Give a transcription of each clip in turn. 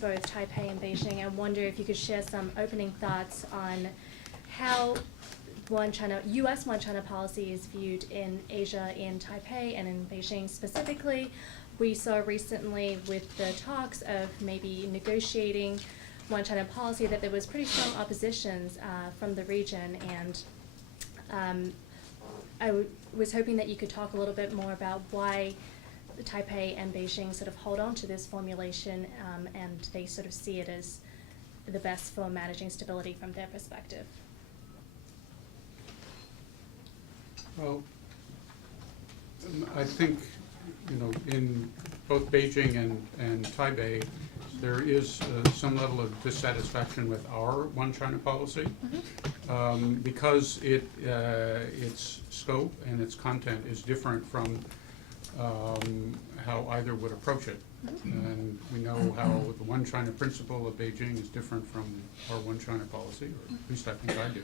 both Taipei and Beijing. I wonder if you could share some opening thoughts on how U.S. One China policy is viewed in Asia, in Taipei, and in Beijing specifically. We saw recently with the talks of maybe negotiating One China policy that there was pretty strong oppositions from the region, and I was hoping that you could talk a little bit more about why Taipei and Beijing sort of hold on to this formulation, and they sort of see it as the best for managing stability from their perspective. Well, I think, in both Beijing and Taipei, there is some level of dissatisfaction with our One China policy, because its scope and its content is different from how either would approach it. And we know how the One China principle of Beijing is different from our One China policy, or at least I think I do.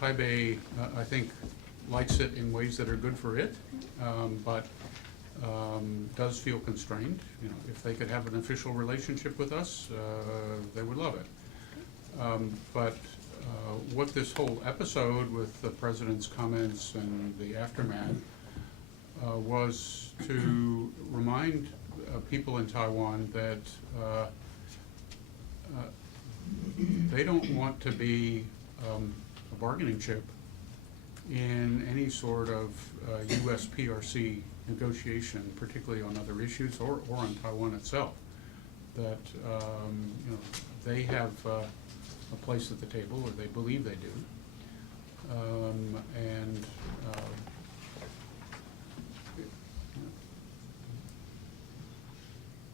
Taipei, I think, likes it in ways that are good for it, but does feel constrained. If they could have an official relationship with us, they would love it. But what this whole episode with the president's comments and the aftermath was to remind people in Taiwan that they don't want to be a bargaining chip in any sort of U.S. PRC negotiation, particularly on other issues or on Taiwan itself. That they have a place at the table, or they believe they do,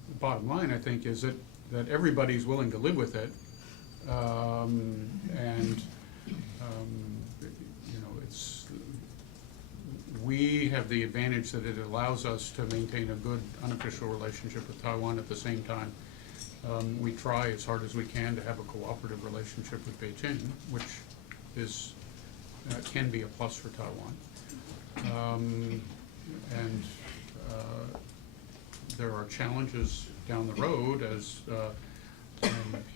the bottom line, I think, is that everybody's willing to live with it, we have the advantage that it allows us to maintain a good unofficial relationship with Taiwan. At the same time, we try as hard as we can to have a cooperative relationship with Beijing, which is can be a plus for Taiwan. There are challenges down the road as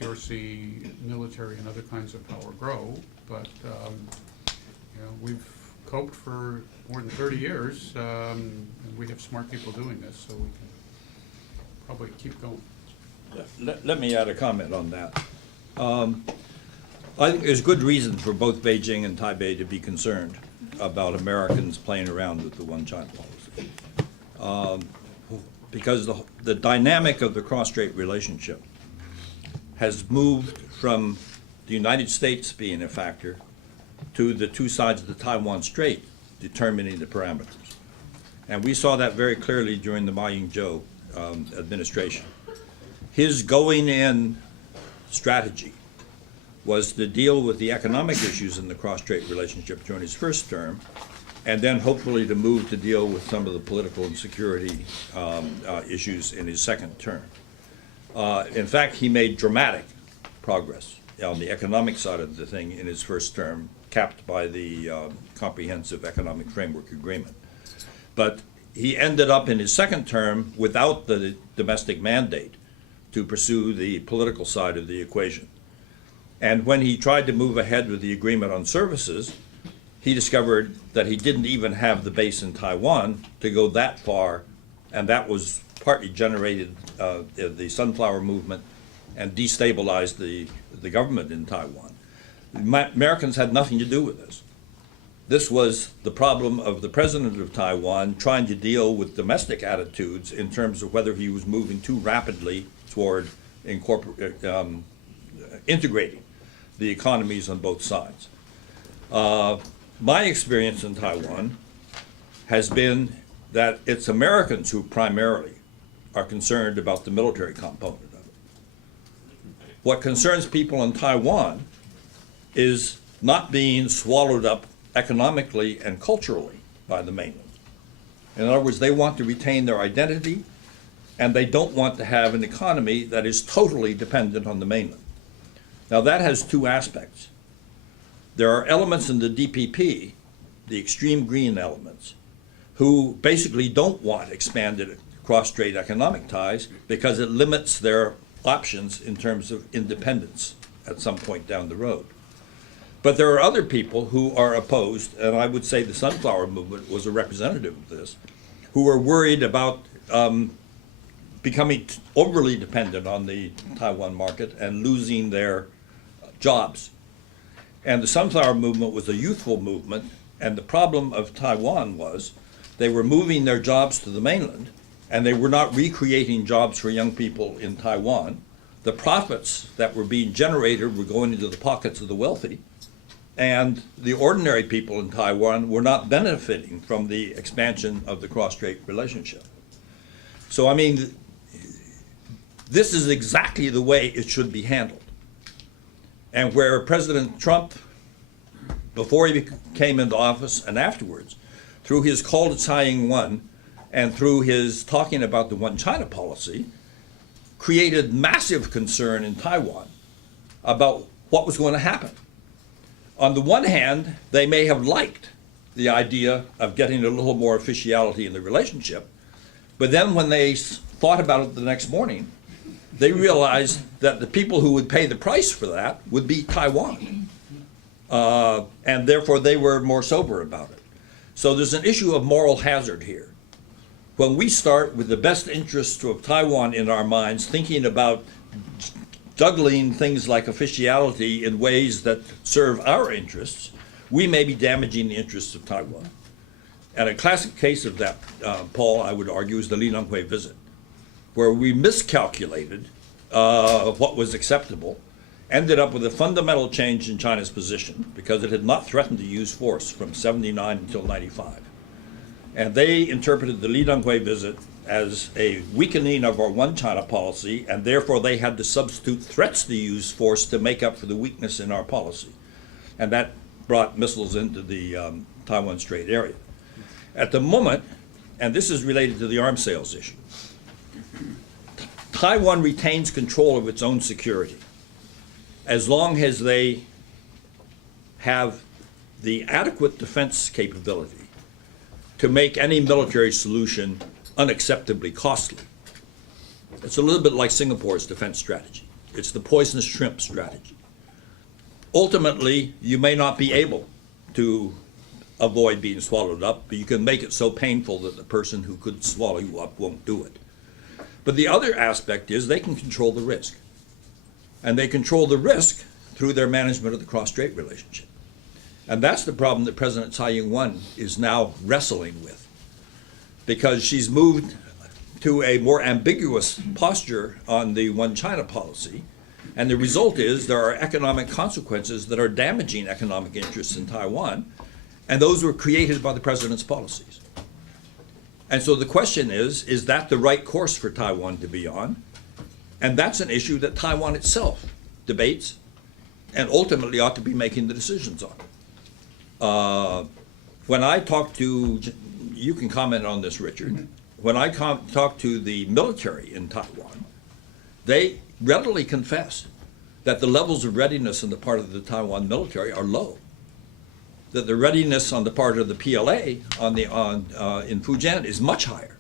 PRC military and other kinds of power grow, but we've coped for more than 30 years, and we have smart people doing this, so we can probably keep going. Let me add a comment on that. I think there's good reason for both Beijing and Taipei to be concerned about Americans playing around with the One China policy. Because the dynamic of the cross-strait relationship has moved from the United States being a factor to the two sides of the Taiwan Strait determining the parameters. And we saw that very clearly during the Ma Ying-jeou administration. His going-in strategy was to deal with the economic issues in the cross-strait relationship during his first term, and then hopefully to move to deal with some of the political and security issues in his second term. In fact, he made dramatic progress on the economic side of the thing in his first term, capped by the Comprehensive Economic Framework Agreement. But he ended up in his second term without the domestic mandate to pursue the political side of the equation. And when he tried to move ahead with the agreement on services, he discovered that he didn't even have the base in Taiwan to go that far, and that was partly generated the Sunflower Movement and destabilized the government in Taiwan. Americans had nothing to do with this. This was the problem of the president of Taiwan trying to deal with domestic attitudes in terms of whether he was moving too rapidly toward integrating the economies on both sides. My experience in Taiwan has been that it's Americans who primarily are concerned about the military component of it. What concerns people in Taiwan is not being swallowed up economically and culturally by the mainland. In other words, they want to retain their identity, and they don't want to have an economy that is totally dependent on the mainland. Now that has two aspects. There are elements in the DPP, the extreme green elements, who basically don't want expanded cross-strait economic ties because it limits their options in terms of independence at some point down the road. But there are other people who are opposed, and I would say the Sunflower Movement was a representative of this, who are worried about becoming overly dependent on the Taiwan market and losing their jobs. And the Sunflower Movement was a youthful movement, and the problem of Taiwan was they were moving their jobs to the mainland, and they were not recreating jobs for young people in Taiwan. The profits that were being generated were going into the pockets of the wealthy, and the ordinary people in Taiwan were not benefiting from the expansion of the cross-strait relationship. So, I mean, this is exactly the way it should be handled. And where President Trump, before he came into office and afterwards, through his call to Tsai Ing-wen and through his talking about the One China policy, created massive concern in Taiwan about what was going to happen. On the one hand, they may have liked the idea of getting a little more officiality in the relationship, but then when they thought about it the next morning, they realized that the people who would pay the price for that would be Taiwan. And therefore they were more sober about it. So there's an issue of moral hazard here. When we start with the best interests of Taiwan in our minds, thinking about juggling things like officiality in ways that serve our interests, we may be damaging the interests of Taiwan. And a classic case of that, Paul, I would argue, is the Li Nanghui visit, where we miscalculated what was acceptable, ended up with a fundamental change in China's position because it had not threatened to use force from 79 until 95. And they interpreted the Li Nanghui visit as a weakening of our One China policy, and therefore they had to substitute threats to use force to make up for the weakness in our policy. And that brought missiles into the Taiwan Strait area. At the moment, and this is related to the arms sales issue, Taiwan retains control of its own security as long as they have the adequate defense capability to make any military solution unacceptably costly. It's a little bit like Singapore's defense strategy. It's the poisonous shrimp strategy. Ultimately, you may not be able to avoid being swallowed up, but you can make it so painful that the person who could swallow you up won't do it. But the other aspect is they can control the risk. And they control the risk through their management of the cross-strait relationship. And that's the problem that President Tsai Ing-wen is now wrestling with, because she's moved to a more ambiguous posture on the One China policy, and the result is there are economic consequences that are damaging economic interests in Taiwan, and those were created by the president's policies. And so the question is that the right course for Taiwan to be on? And that's an issue that Taiwan itself debates and ultimately ought to be making the decisions on. When I talk to, you can comment on this, Richard, when I talk to the military in Taiwan, they readily confess that the levels of readiness on the part of the Taiwan military are low. That the readiness on the part of the PLA in Fujian is much higher.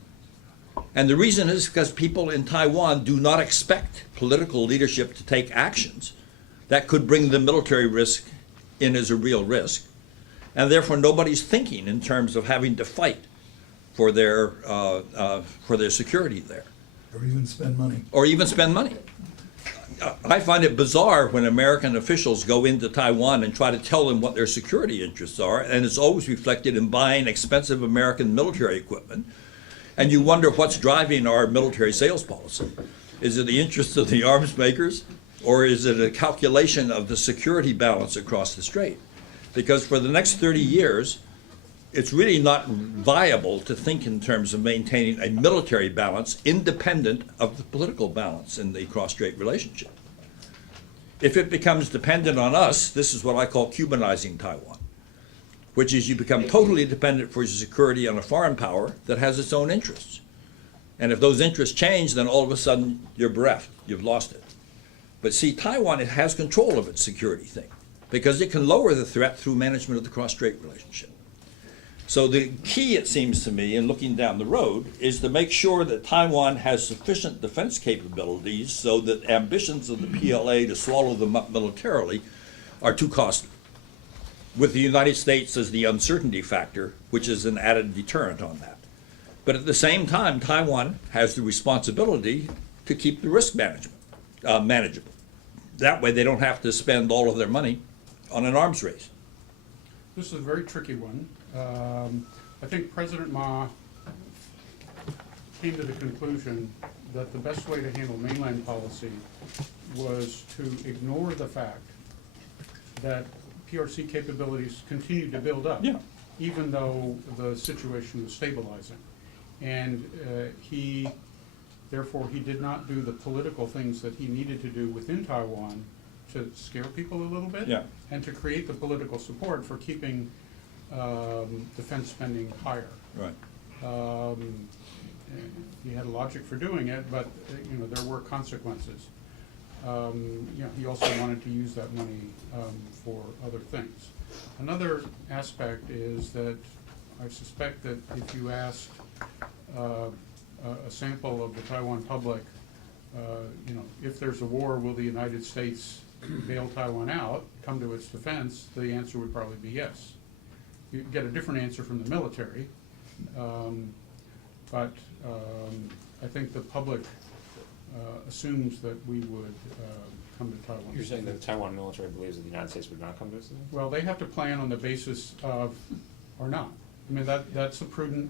And the reason is because people in Taiwan do not expect political leadership to take actions that could bring the military risk in as a real risk. And therefore nobody's thinking in terms of having to fight for their security there. Or even spend money. Or even spend money. I find it bizarre when American officials go into Taiwan and try to tell them what their security interests are, and it's always reflected in buying expensive American military equipment. And you wonder what's driving our military sales policy. Is it the interests of the arms makers, or is it a calculation of the security balance across the strait? Because for the next 30 years, it's really not viable to think in terms of maintaining a military balance independent of the political balance in the cross-strait relationship. If it becomes dependent on us, this is what I call Cubanizing Taiwan, which is you become totally dependent for your security on a foreign power that has its own interests. And if those interests change, then all of a sudden you're bereft, you've lost it. But see, Taiwan, it has control of its security thing, because it can lower the threat through management of the cross-strait relationship. So the key, it seems to me, in looking down the road, is to make sure that Taiwan has sufficient defense capabilities so that ambitions of the PLA to swallow them up militarily are too costly, with the United States as the uncertainty factor, which is an added deterrent on that. But at the same time, Taiwan has the responsibility to keep the risk management manageable. That way they don't have to spend all of their money on an arms race. This is a very tricky one. I think President Ma came to the conclusion that the best way to handle mainland policy was to ignore the fact that PRC capabilities continued to build up, Yeah. even though the situation was stabilizing. And therefore, he did not do the political things that he needed to do within Taiwan to scare people a little bit. Yeah. And to create the political support for keeping defense spending higher. Right. He had a logic for doing it, but there were consequences. He also wanted to use that money for other things. Another aspect is that I suspect that if you asked a sample of the Taiwan public, if there's a war, will the United States bail Taiwan out, come to its defense? The answer would probably be yes. You get a different answer from the military, but I think the public assumes that we would come to Taiwan. You're saying that the Taiwan military believes that the United States would not come to us? Well, they have to plan on the basis of, or not. I mean, that's a prudent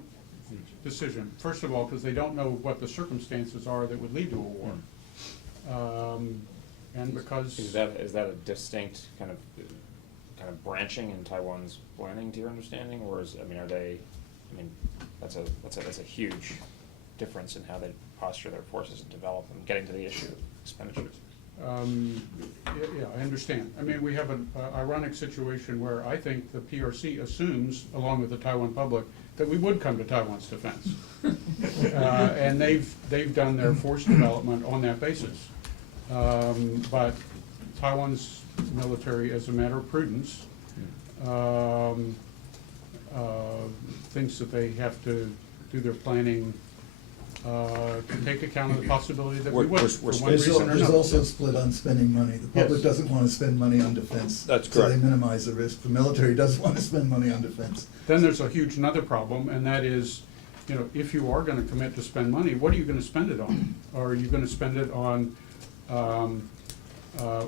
decision. First of all, because they don't know what the circumstances are that would lead to a war. And because... Is that a distinct kind of branching in Taiwan's planning, to your understanding, or that's a huge difference in how they posture their forces and develop them, getting to the issue of expenditures. Yeah, I understand. I mean, we have an ironic situation where I think the PRC assumes, along with the Taiwan public, that we would come to Taiwan's defense. And they've done their force development on that basis. But Taiwan's military, as a matter of prudence, thinks that they have to do their planning to take account of the possibility that we would, for one reason or There's another. also a split on spending money. The public Yes. doesn't want to spend money on defense. That's So correct. they minimize the risk. The military doesn't want to spend money on defense. Then there's a huge another problem, and that is, if you are gonna commit to spend money, what are you gonna spend it on? Are you gonna spend it on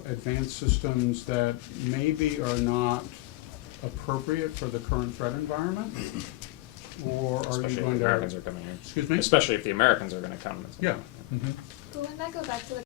advanced systems that maybe are not appropriate for the current threat environment? Or are Especially you if going the to... Americans are coming here. Excuse me? Especially if the Americans are gonna come. Yeah. Mhm. But wouldn't that go back to the